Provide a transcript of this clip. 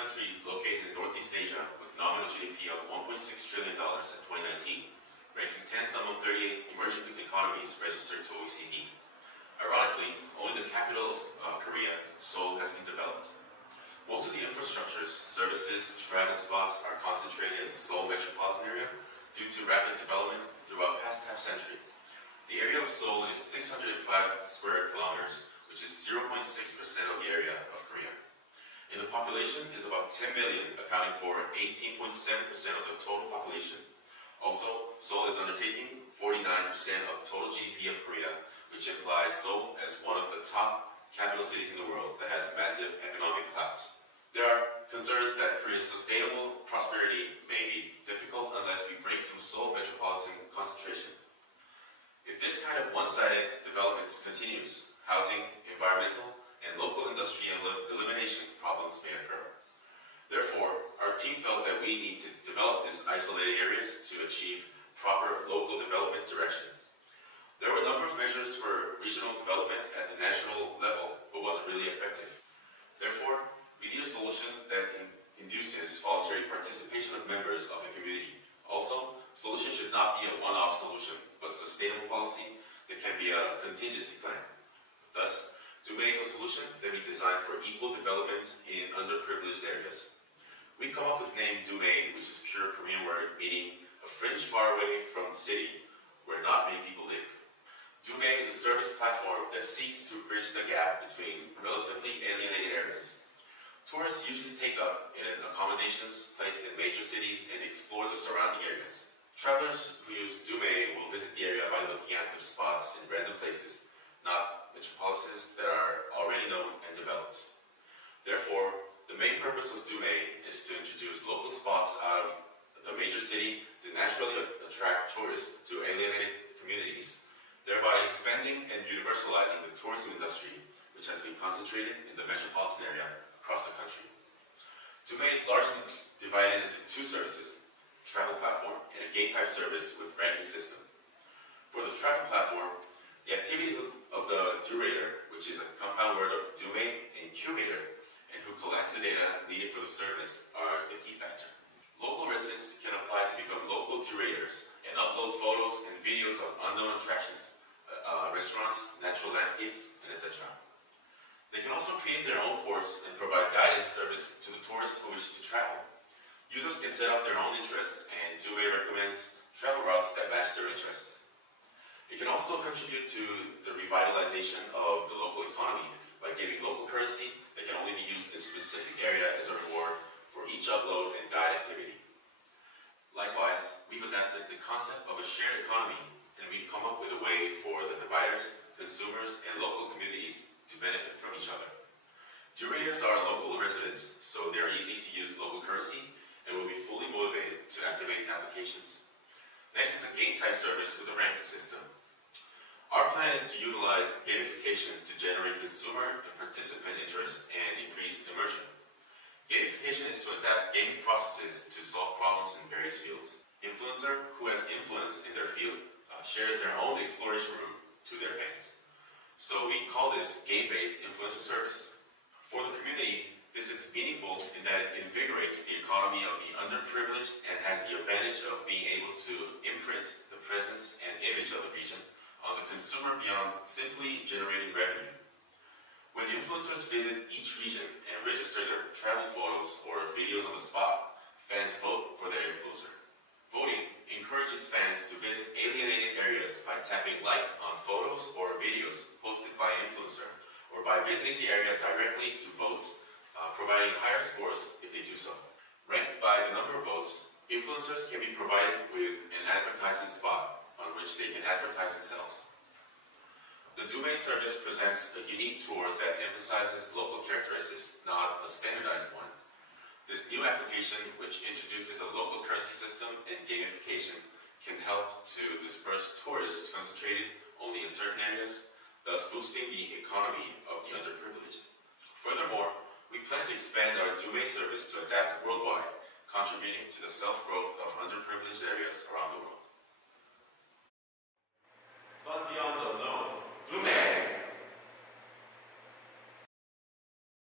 country located in Northeast Asia with nominal GDP of $1.6 trillion in 2019, ranking 10th among 38 emerging economies registered to OECD. Ironically, only the capital of Korea, Seoul, has been developed. Most of the infrastructures, services, travel spots are concentrated in the Seoul metropolitan area due to rapid development throughout past half-century. The area of Seoul is 605 square kilometers, which is 0.6% of the area of Korea. And the population is about 10 million, accounting for 18.7% of the total population. Also, Seoul is undertaking 49% of total GDP of Korea, which implies Seoul as one of the top capital cities in the world that has massive economic clout. There are concerns that Korea's sustainable prosperity may be difficult unless we break from Seoul metropolitan concentration. If this kind of one-sided development continues, housing, environmental, and local industry elimination problems may occur. Therefore, our team felt that we need to develop these isolated areas to achieve proper local development direction. There were a number of measures for regional development at the national level, but wasn't really effective. Therefore, we need a solution that induces voluntary participation of members of the community. Also, solution should not be a one-off solution, but sustainable policy that can be a contingency plan. Thus, DUME is a solution that we designed for equal development in underprivileged areas. We come up with the name DUME, which is a pure Korean word meaning a fringe far away from the city where not many people live. DUME is a service platform that seeks to bridge the gap between relatively alienated areas. Tourists usually take up in accommodations placed in major cities and explore the surrounding areas. Travelers who use DUME will visit the area by looking at the spots in random places, not metropolises that are already known and developed. Therefore, the main purpose of DUME is to introduce local spots out of the major city to naturally attract tourists to alienated communities, thereby expanding and universalizing the tourism industry, which has been concentrated in the metropolitan area across the country. DUME is largely divided into two services, travel platform and a gate-type service with ranking system. For the travel platform, the activities of the curator, which is a compound word of DUME and curator, and who collects the data needed for the service, are the key factor. Local residents can apply to become local curators and upload photos and videos of unknown attractions, restaurants, natural landscapes, and etc. They can also create their own course and provide guidance service to the tourists who wish to travel. Users can set up their own interests, and DUME recommends travel routes that match their interests. It can also contribute to the revitalization of the local economy by giving local currency that can only be used in a specific area as a reward for each upload and guide activity. Likewise, we've adapted the concept of a shared economy, and we've come up with a way for the dividers, consumers, and local communities to benefit from each other. Curators are local residents, so they are easy to use local currency and will be fully motivated to activate applications. Next is a game-type service with a ranking system. Our plan is to utilize gamification to generate consumer and participant interest and increase immersion. Gamification is to adapt gaming processes to solve problems in various fields. Influencer who has influence in their field shares their own exploration route to their fans. So we call this game-based influencer service. For the community, this is meaningful in that it invigorates the economy of the underprivileged and has the advantage of being able to imprint the presence and image of the region on the consumer beyond simply generating revenue. When influencers visit each region and register their travel photos or videos on the spot, fans vote for their influencer. Voting encourages fans to visit alienated areas by tapping like on photos or videos posted by influencer, or by visiting the area directly to vote, providing higher scores if they do so. Ranked by the number of votes, influencers can be provided with an advertisement spot on which they can advertise themselves. The DUME service presents a unique tour that emphasizes local characteristics, not a standardized one. This new application, which introduces a local currency system and gamification, can help to disperse tourists concentrated only in certain areas, thus boosting the economy of the underprivileged. Furthermore, we plan to expand our DUME service to adapt worldwide, contributing to the self-growth of underprivileged areas around the world.